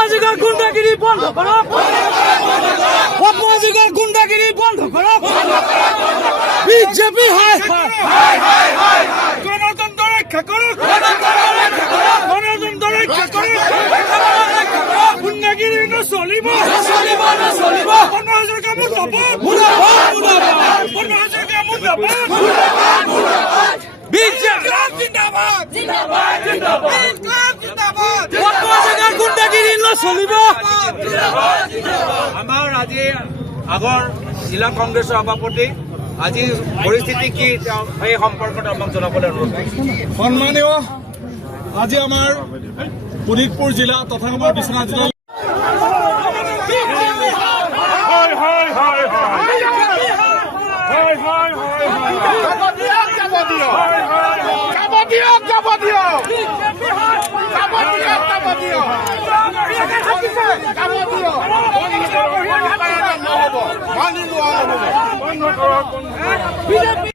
অপরাজিকার গুন্ডাগিরি বন্ধ করো, অপরাজিকার গুন্ডাগিরি বন্ধ করো। বিজেপি হায় হায়, গণতন্ত্র রক্ষা করো, গণতন্ত্র রক্ষা করো। গুন্ডাগিরি চলিব, অপরাজিকার মুর্দাবাদ, অপরাজিকার মুর্দাবাদ। বিজেপি জিন্দাবাদ, জিন্দাবাদ, জিন্দাবাদ, জিন্দাবাদ। অপরাজিকার গুন্ডাগিরি চলিব। আমাৰ আজি আগৰ জিলা কংগ্ৰেছৰ সভাপতি আজি পৰিস্থিতি কি সেই সম্পৰ্কত আমাক জনাবলৈ অনুৰোধ কৰিছোঁ। সন্মানীয়, আজি আমাৰ শোণিতপুৰ জিলা তথা আমাৰ বিশ্বনাথ জিলা বিজেপি